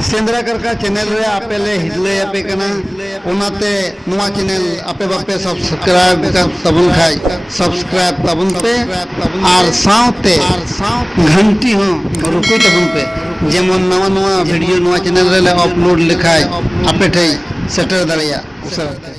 सेंद्रा करका channel रे आपे ले हिजले आपे कना ओनाते नवा चैनल आपे बापे सब्सक्राइब कर तबन खाई सब्सक्राइब तबन पे और साउते घंटी हो रुको तबन पे जेमन नवा नवा वीडियो नवा चैनल रे ले अपलोड लिखाई आपे ठई सेटर दलिया उसरते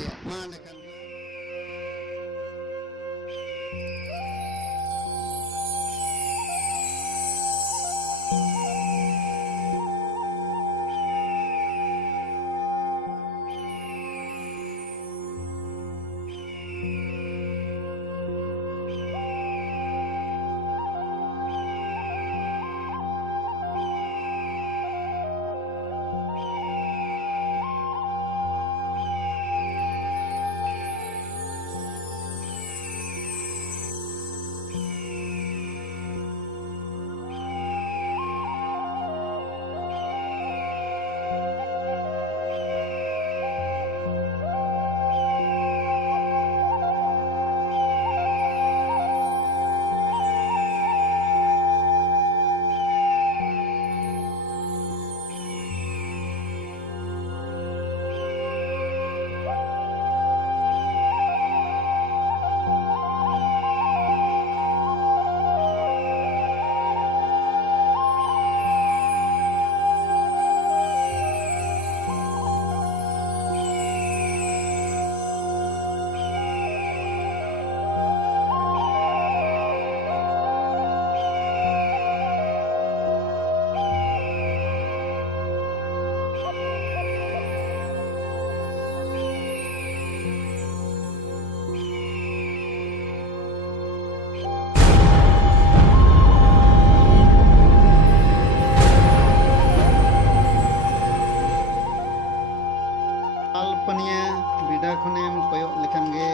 पनिया बिडा खनेम कोयक लेखन गे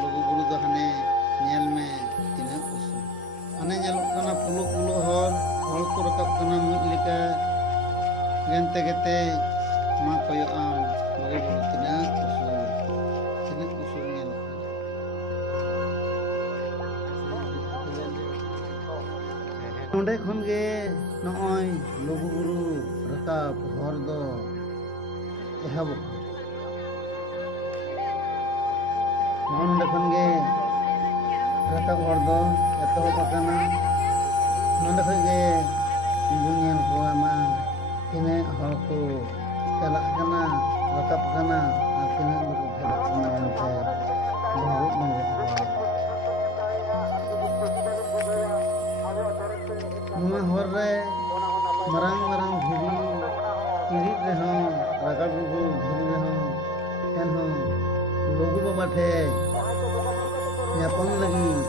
लघु गुरु दो हने नेल में तिना उसूल हने नेलोक कना पुलुक पुलुक हर को रकब कना मुज लेका गेंते गेते मा कोयक आम लघु गुरु तिना उसूल नेलोक नोंडे खन गे नय लघु गुरु रकाब हर दो एहाबो नोंडे खन गे रकाब हर दो एतहब आकाना नोंडे खन गे बुनियान को आमा तिने हर को चलाक कना रकाब कना आर तिने को फेरक कना मेनते बहुत नुमा हर रे मरांग मरांग भिरी किरित रे हो रकाब को भिरी रे हो एन हो लोगु बाबा ठे ᱧᱟᱯᱟᱢ ᱞᱟᱹᱜᱤᱫ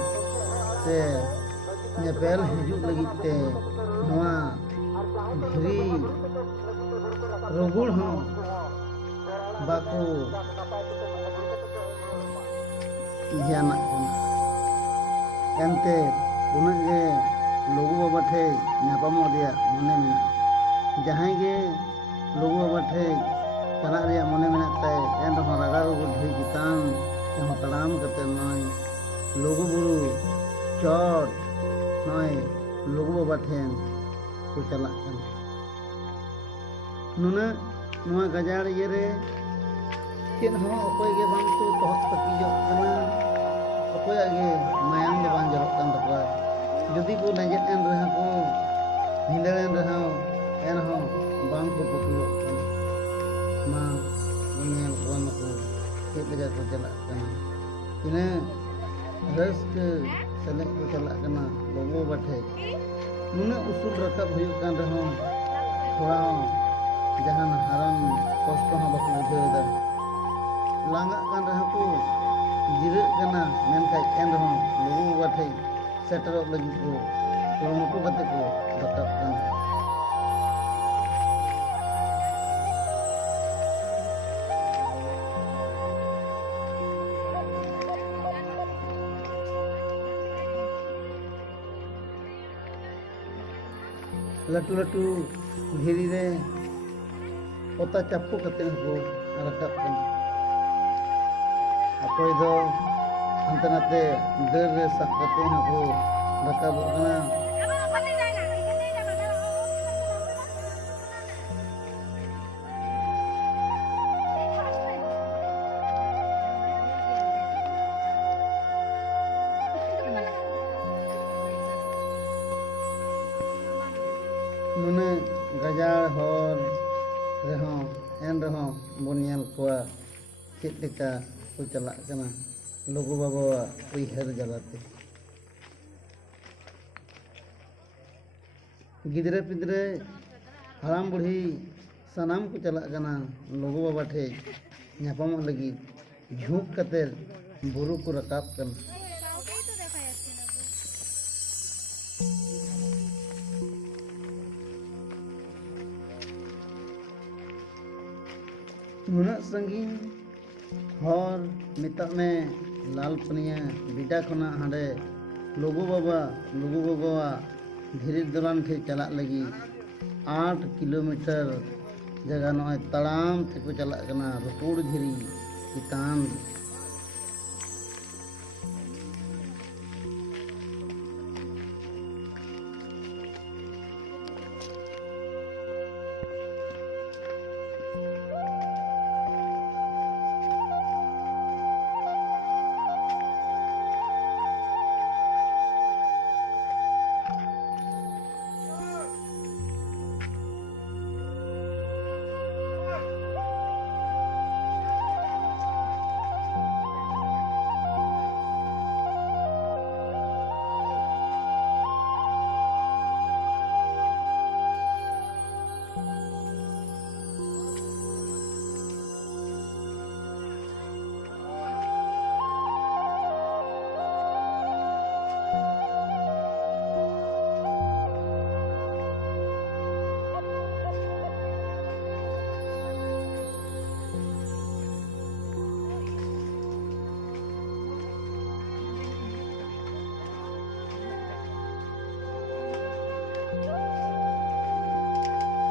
ᱥᱮ ᱧᱮᱯᱮᱞ ᱦᱤᱡᱩᱜ ᱞᱟᱹᱜᱤᱫ ᱛᱮ ᱱᱚᱣᱟ ᱫᱷᱤᱨᱤ ᱨᱚᱜᱩᱲ ᱦᱚᱸ ᱵᱟᱠᱚ ᱫᱷᱮᱭᱟᱱᱟᱜ ᱠᱟᱱᱟ ᱮᱱᱛᱮ ᱩᱱᱟᱹᱜ ᱜᱮ ᱞᱩᱜᱩ ᱵᱟᱵᱟ ᱴᱷᱮᱡ ᱧᱟᱯᱟᱢᱚᱜ ᱨᱮᱭᱟᱜ ᱢᱚᱱᱮ ᱢᱮᱱᱟᱜᱼᱟ ᱡᱟᱦᱟᱸᱭ ᱜᱮ ᱞᱩᱜᱩ ᱵᱟᱵᱟ ᱴᱷᱮᱡ ᱪᱟᱞᱟᱜ ᱨᱮᱭᱟᱜ ᱢᱚᱱᱮ ᱢᱮᱱᱟᱜ ᱛᱟᱭ ᱮᱱᱨᱮᱦᱚᱸ ᱨᱟᱜᱟ ᱨᱩᱜᱩ ᱰᱷᱤ ᱪᱮᱛᱟᱱ ᱛᱮᱦᱚᱸ ᱛᱟᱲᱟᱢ ᱠᱟᱛᱮ ᱱᱚᱜᱼᱚᱭ लघु बुरु चोट नय लघु बाबा ठेन को चलाक कना नुना नुआ गजार ये रे चेन हो अकोय गे बांग तो तहक तकिजोग कना अकोय गे मायाम दो बांग जरक कन तकवा जदि को लेंजेट एन रहा को भिंदरेन रहा एन हो बांग को पुतुलो कना मा दुनिया कोन को चेक लगा को चलाक कना इने रस के सलेक को चलाक कना लघु बाठे नुना उसूल रकाब हुयुग कान रहो थोड़ा जहान हराम कष्ट हो बाको बुझेदा लांगा कान रहो को जिरे कना मेनखाय एन रहो लघु बाठे सेटर लगी को कुरुमुटु कते को रकाब कना लटू लटू धीरी रे पता चापू कते को रकाब कना अकोय दो हंते नाते डर रे साक कते को रकाब कना नुनाग गाजार हर रहो एन रहो बन नेल कोआ चेद लेका को चलाग कना लघु बाबा उइहर जलाते गिदरे पिदरे हराम बुढ़ी सानाम को चलाग कना लघु बाबा ठे ᱧᱟᱯᱟᱢᱚᱜ ᱞᱟᱹᱜᱤᱫ ঝুঁক ᱠᱟᱛᱮ ᱵᱩᱨᱩ ᱠᱚ ᱨᱟᱠᱟᱵ ᱠᱟᱱᱟ। ᱱᱩᱱᱟᱹᱜ ᱥᱟᱺᱜᱤᱧ ᱦᱚᱨ ᱢᱮᱛᱟᱜ ᱢᱮ ᱞᱟᱞ ᱯᱟᱹᱱᱤᱭᱟᱹ ᱵᱤᱰᱟ ᱠᱷᱚᱱᱟᱜ ᱦᱟᱸᱰᱮ ᱞᱩᱜᱩ ᱵᱟᱵᱟᱣᱟᱜ ᱫᱷᱤᱨᱤ ᱫᱚᱞᱟᱱ ᱴᱷᱮᱡ ᱪᱟᱞᱟᱜ ᱞᱟᱹᱜᱤᱫ 8 किलोमीटर जगह नॉय तड़ाम तेको चला कना रपुड़ धीरी चितान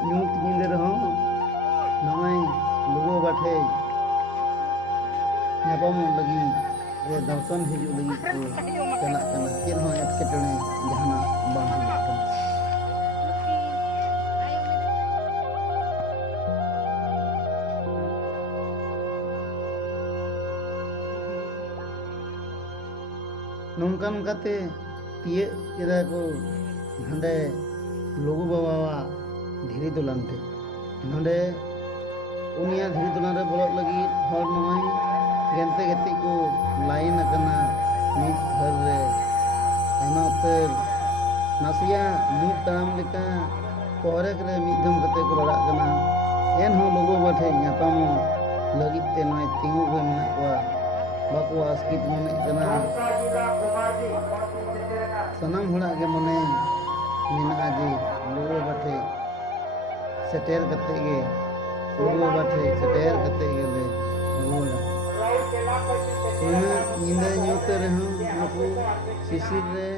ᱧᱩᱛ ᱧᱤᱫᱟᱹ ᱨᱮᱦᱚᱸ ᱱᱚᱜᱼᱚᱭ ᱞᱩᱜᱩ ᱵᱟᱵᱟ ᱴᱷᱮᱡ ᱧᱟᱯᱟᱢᱚᱜ ᱞᱟᱹᱜᱤᱫ ᱨᱮ ᱫᱚᱨᱥᱚᱱ ᱦᱤᱡᱩᱜ ᱞᱟᱹᱜᱤᱫ ᱠᱚ ᱪᱟᱞᱟᱜ ᱠᱟᱱᱟ ᱪᱮᱫ ᱦᱚᱸ ᱮᱴᱠᱮᱴᱚᱬᱮ ᱡᱟᱦᱟᱱᱟᱜ ᱵᱟᱝ ᱦᱩᱭᱩᱜ ᱠᱟᱱᱟ। नौका नौकाते तिये केदा को हांडे लघु बाबावाग धीरी दोलान टे नोंडे उनिया धीरी दोलान रे बोलक लगी हर नय गेंते गेती को लाइन अकना मिद घर रे आयमा उतर नासिया मिद ताम लेका पहरे करे मिद धम कते को लड़ाक कना एन हो लघु बाबा ठे ᱧᱟᱯᱟᱢ लगित ते नय तिंगु गए मेना कोआ बाको आस्कित मने कना सनाम हड़ा के मने मेना जे लघु बाबा ठे सेटेर कते गे लघु बाबा ठे सेटेर कते गे ले रुवाड़ा निंदा ᱧᱩᱛ रहो नुकु शिशिर रे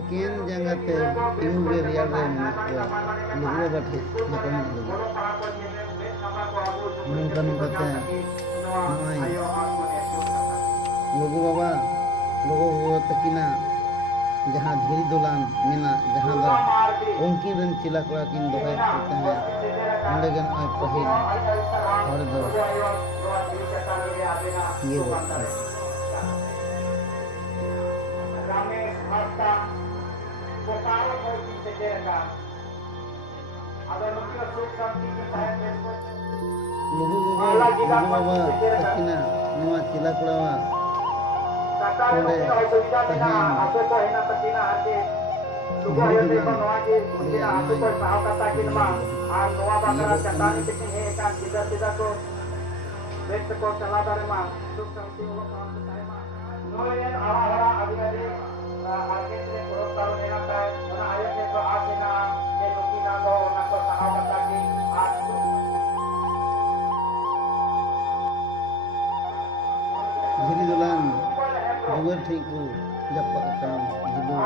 एकेन जंगाते तिंगु गे रियाड़ रे मेना कोआ लघु बाबा ठे ᱧᱟᱯᱟᱢ लगी नौका नौकाते नय लघु बाबा तकिना जहाँ धीरी दोलान मेना जहाँ दो उनकिन रन चिला कोड़ा किन दोहे होते हैं अंडे गन आय पहिल हर दो ये वक्त लघु बाबा तकिना नवा चिला कोड़ा ᱚᱸᱰᱮ धीरी दोलान दुआर ठीक को जपक काम जिलू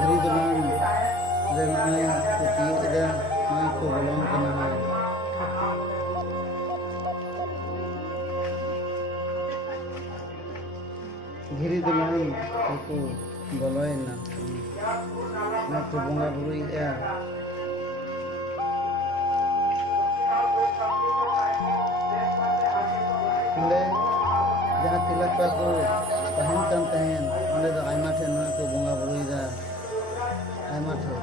धीरी दोलान रे नय को तियदा नय को बोलन कना धीरी दोलान को बोलयना ना तो बंगा बुरुइया जहाँ तिलक को तहन कन तहन अंदे दो आयमा ठे ना को बंगा बुरुइदा आयमा ठे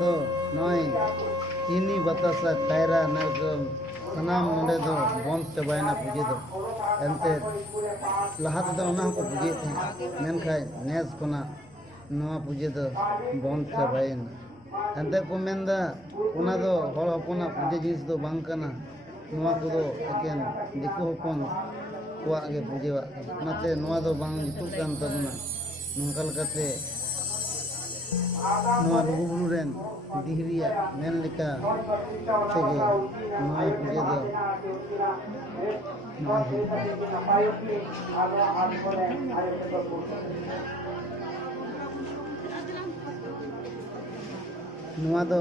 दो नय चीनी बतासा कायरा नरकम सनाम नोंडे दो बंद चबायना पूजे दो एनते लहा तेदो ओना को पूजे थे मेनखाय नेस कोना नवा पूजे दो बंद चबायना एनते को मेंदा ओना दो हर हपना पूजे जिनिस दो बांग कना नवा को दो एकेन दिको हपन कुआ गे पूजेवा ओनाते नवा दो बांग जुतुक कान तबना नोंका लकाते नवा लुगुबुरु रेन दिहरिया मेन लेका तेगे नवा पूजे दो नवा दो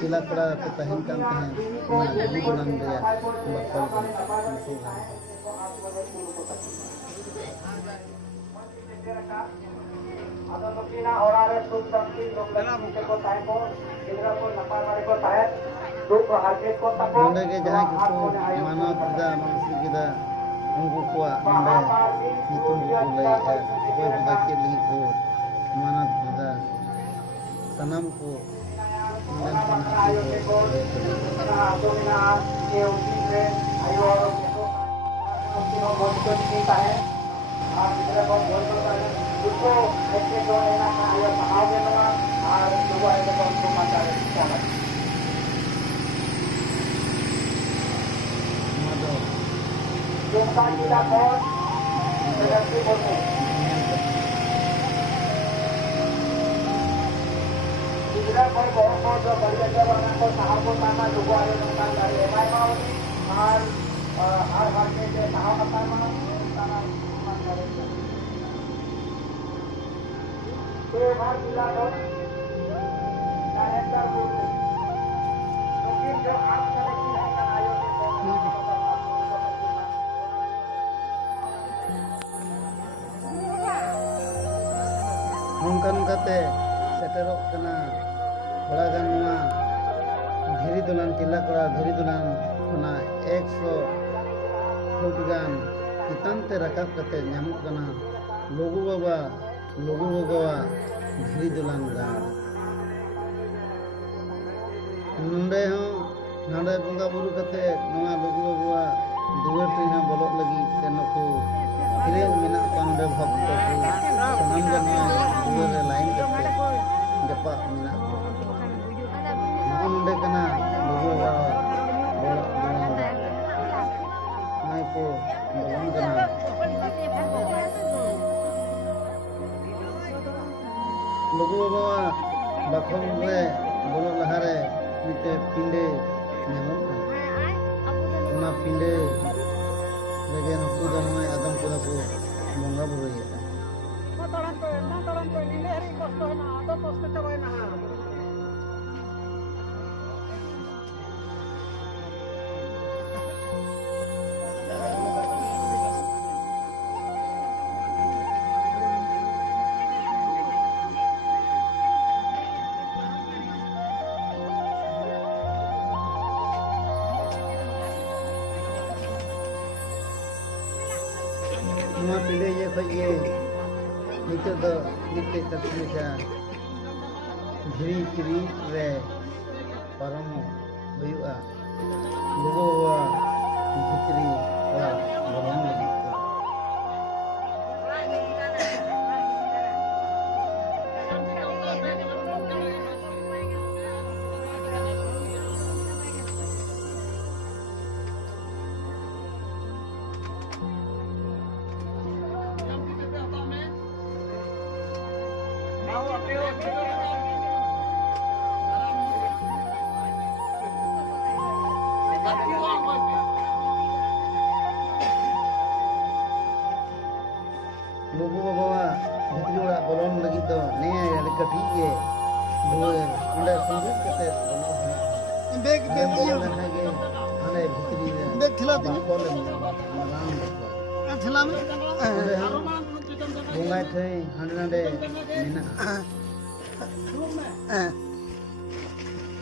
सिला कड़ा को तहन कान तहन ना गुरु बनान देया buckle ada nukina orare substansi nukina ko tayo ko indra ko napamari ko tayo duk harke ko tapo नोंडे के जहां किसको मानव पिता मनुष्य किदा उनको कुआ नोंडे नितुम को लई है कोई बुदा के लिए को मानव पिता सनम को नंदन पना को na domina ke usitre ayo ko bonito ni tayo indra ko bonito tayo उसको ऐसे जो है ना आयो आगे ना और सुबह ऐसे तो उनको मजा आता है जो का जिला कौन सदस्य बोलते जिला कोई बहुत जो बढ़िया जब बना को साहब को माना जो आयो तो का करे भाई और हर के साहब का माना ताना मान करे बार जिला को डायरेक्टर लेकिन जो आप कलेक्टी है का आयोग नोंका नोंकाते सेटेरोक कना थोड़ा गान नोआ धीरी दुलान टिला कड़ा धीरी दुलान कोना 100 फुट गान कितानते रकाब कते ᱧᱟᱢᱚᱜ कना लोगु बाबा धीरी दुलान गान नोंडे हो नाडे बंगा बुरु कते नोआ लोगु बाबा दुआर टे हा बोलक लगी ते नको हिरे मेना पांडे भक्त को सनम जन दुआर रे लाइन कते जपा मेना नोंडे कना लोगु बाबा बोलक नाय को बोलन कना लोगु बाबा बाखल रे बोलो लहारे मिटे पिंडे ᱧᱟᱢᱚᱜ ᱠᱟᱱᱟ ᱚᱱᱟ ᱯᱤᱸᱰᱟᱹ ᱨᱮᱜᱮ ᱱᱩᱠᱩ ᱫᱚ ᱱᱚᱜᱼᱚᱭ ᱟᱫᱚᱢ ᱠᱚᱫᱚ ᱠᱚ ᱵᱚᱸᱜᱟ ᱵᱩᱨᱩᱭᱮᱫᱟ ᱛᱟᱲᱟᱢ ᱛᱮ ᱱᱤᱱᱟᱹ ᱦᱟᱹᱨᱤᱡ ᱠᱚᱥᱴᱚ ᱦᱮᱱᱟᱜᱼᱟ ᱟᱫᱚ ᱠᱚᱥᱴᱚ ᱪᱟᱵᱟᱭᱮᱱᱟ नवा पिंडे ये खइए नीचे दो नीचे तकनी का धीरी धीरी रे परम हुआ लोगो भितरी वा भगवान लगी लोगो बाबा भितरी ओड़ा बोलन लगी तो ने कटी के दुआर ओंडे संदूक कते बेग इयो गे हाने भितरी बेग ठिला दिन बोले मरान ठिला में बोंगाय थे हांडे नांडे मेना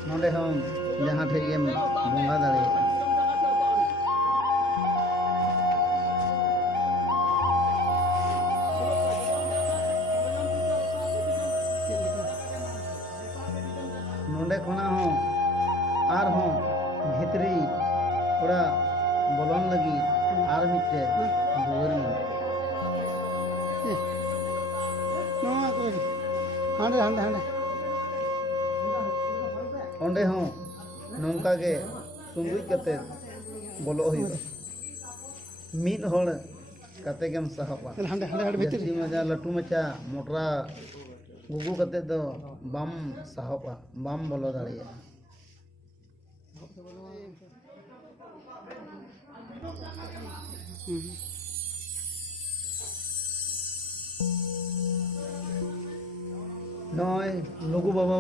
नोंडे हम जहां थे गेम बोंगा दाड़े नोंडे खोना हो आर हो भितरी थोड़ा बोलन लगी आर मिटे दुआर में नवा तो हांडे हांडे हांडे ओंडे हो नौका के सुंगुई कते बोलो हुई मीट होड़ कते गेम साहबा हांडे हांडे हांडे भीतर जैसी मजा लटू मचा मोटरा गुगु कते दो बम साहबा बम बोलो दाड़िया नय लुगु बाबा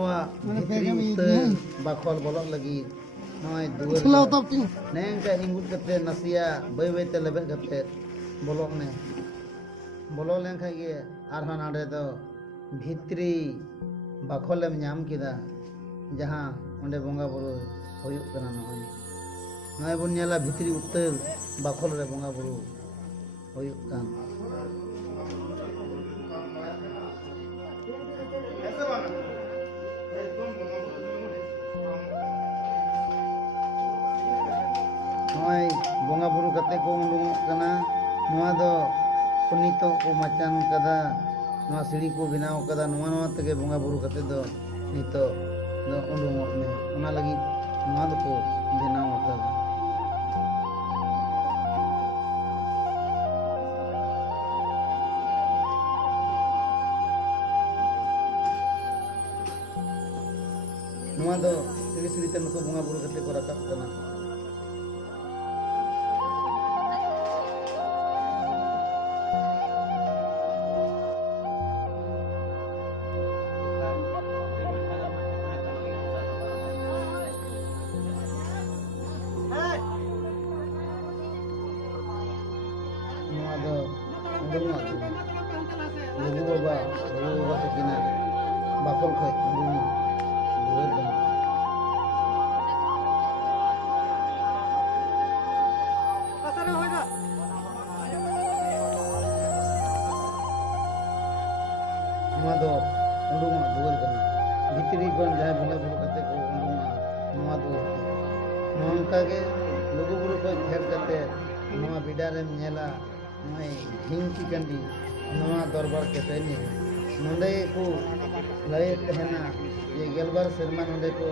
बाखल बोलक लगी नय खिलाओ दुआर तब तू नेंका इंगुट कते नसिया बै बै ते लेबे कते बोलक ने बोलो लेंखा गे आरहा नाडे दो भित्री बाखलेम नाम किदा जहां ओंडे बोंगा बुरु होयुक कना नय नय बन नेला भित्री उत्तर बाखल रे बोंगा बुरु होयुक कान नय बोंगा बुरु कते को उंडुंग कना नोआ दो पुनीतो को मचान कदा नोआ सीढ़ी को बनाव कदा नोआ नोआ तके बोंगा बुरु कते दो नितो दो उंडुंग में ओना लगी नोआ दो को बनाव कदा नोआ दो सीढ़ी सीढ़ी ते नुको बोंगा बुरु कते को रकाब कना नोआ दो उंडुंग लुगु बाबा तकिना बाखल खय उंडुंग दुआर दो नोआ दो उंडुंग दुआर कना भितरी गन जाय बोंगा बुरु कते को उंडुंग नोआ दुआर नोंका के लुगु बुरु को घेर कते नोआ बिडा रे नेला नय ढिंकी कंडी नोआ दरबार के तेनी नोंडे को लय तहना ये गेलबार शर्मा नोंडे को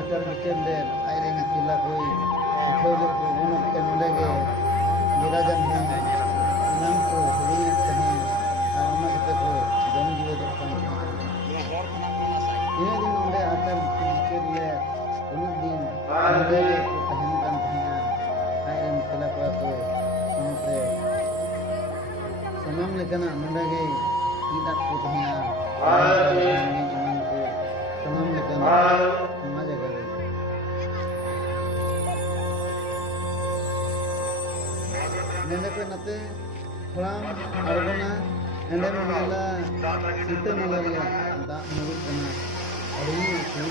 अटल बिचन दे आयरे किला कोई खोले को उन के नोंडे के विराजन है नाम को हुई तहे आमा के को जम जीव दो ये दिन नोंडे अटल बिचन ले उन दिन नोंडे को तहन कान तहना आयरे किला को उनसे सनम लेकना नोंडे के कीदात को तहना इमान को सनम लेकना समाज करे नेने को नते थोड़ा अरगना एंडे में नेला सीते नेला लिया दा मुरु कना अड़ी सुन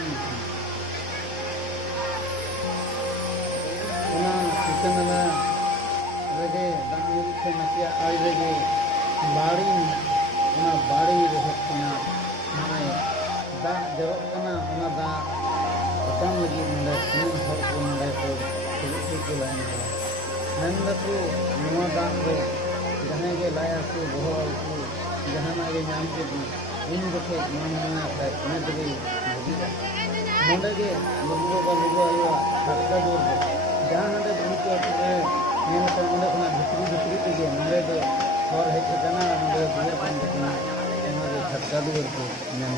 ओना सीते नेला रेगे दा मुरु से नसिया आई रेगे बाड़ी ओना बाड़ी रह कना माने दा जरो कना ओना दा अपन लगी नले तीन हर को नले को को लाइन नंद को नवा दा को जहां के लाया को बहुत को जहां आगे नाम के दी इन बखे मन में है मैं तो नंद के लोगों का लोगो आयो हटका दूर जहां नंद बुनी को मैं तो नंद को भितरी के नंद दो और है कना नंद दूर बंद कना हमारे हटका दूर को मैं